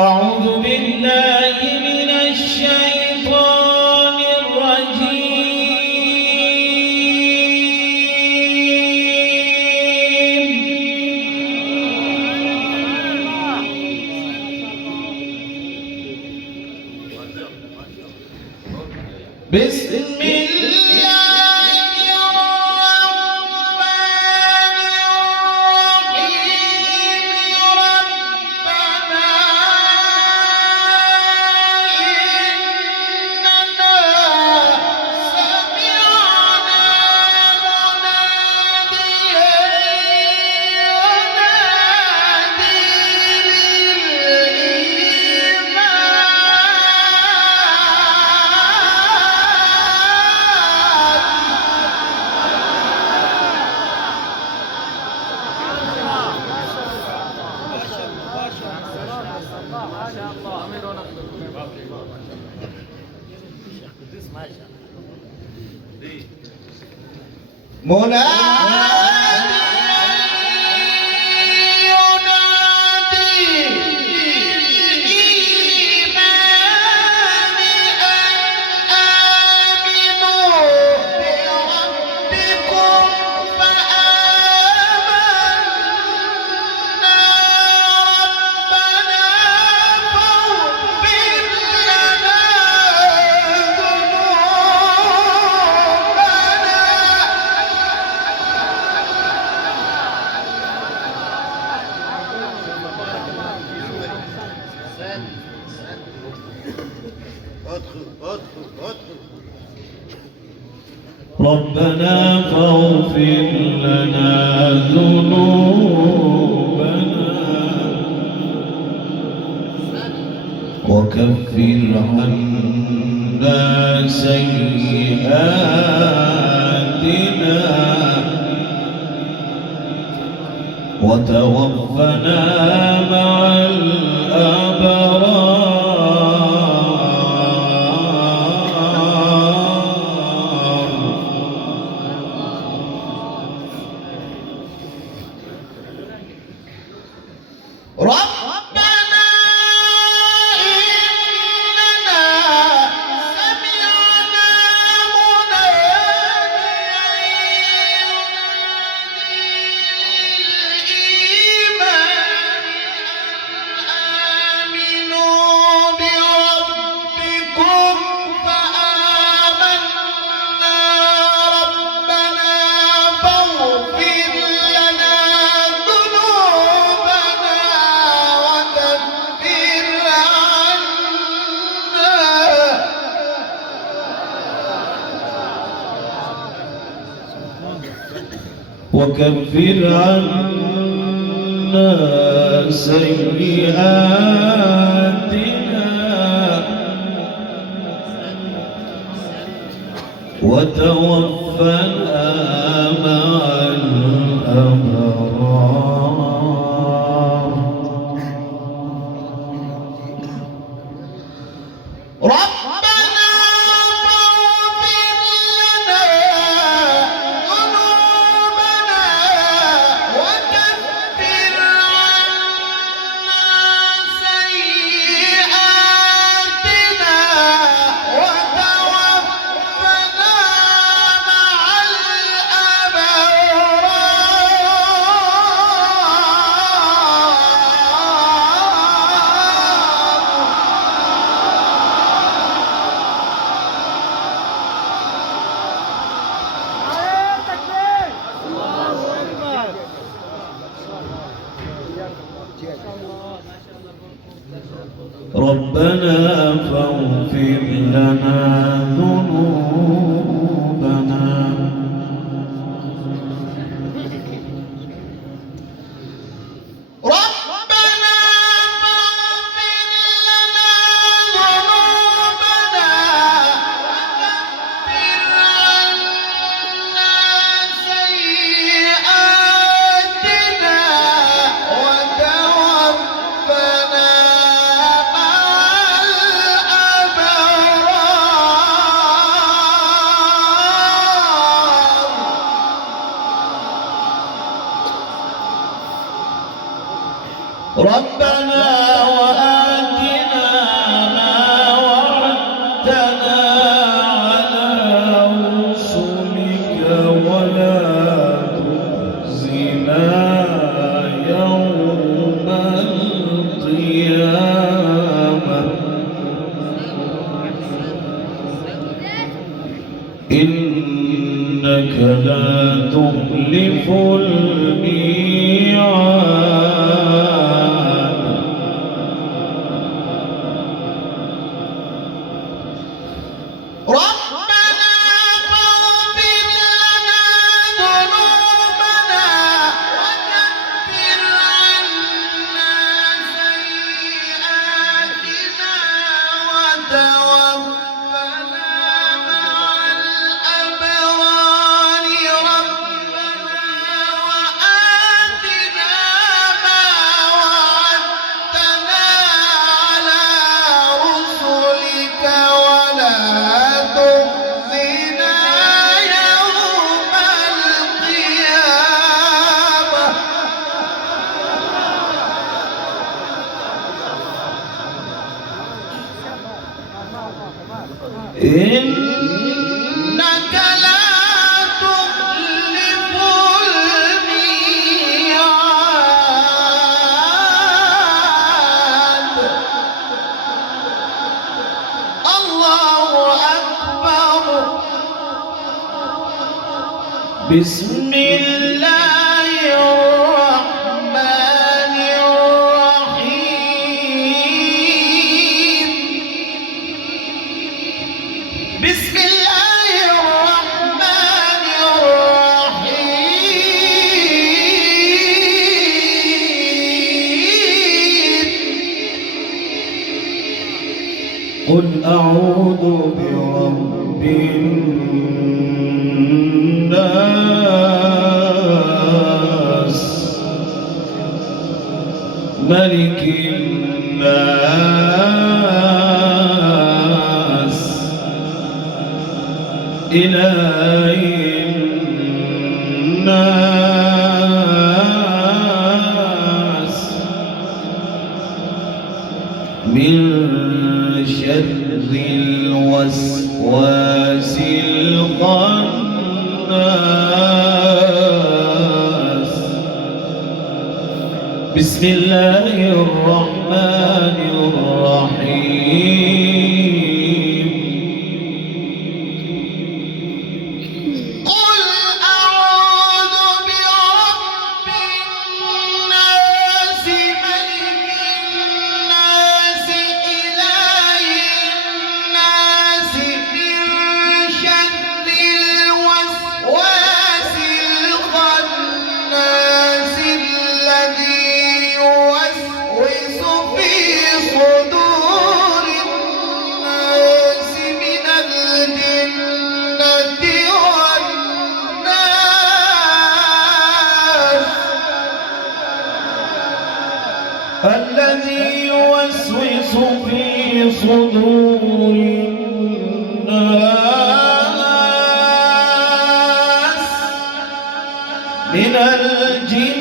أعوذ بالله من الشيطان الرجيم. بسم الله ربنا فاغفر لنا ذنوبنا وكفر عنا سيئاتنا وتوفنا مع الأبرار. وكفر عنا سيئاتنا وتوفنا مع الأبرار. ربنا فاغفر لنا ذنوبنا وتوفنا مع الأبرار. القيامة إنك لا تخلف الميعاد ربنا فاغفر لنا ذنوبنا وكفر عنا سيئاتنا وتوفنا مع الأبرار ربنا وآتنا ما وعدتنا على رسلك ولا تخزنا يوم القيامة إنك لا تخلف الميعاد الله أكبر بسم الله الرحمن الرحيم بسم الله الرحمن الرحيم قل أعوذ برب الناس ملك الناس إله الناس من شر الوسواس الخناس بسم الله الرحمن الرحيم قل أعوذ برب الناس ملك الناس إله الناس من شر الوسواس الخناس الذي يوسوس في صدور الناس من الجنة والناس الذي يوسوس في صدور الناس من الجنة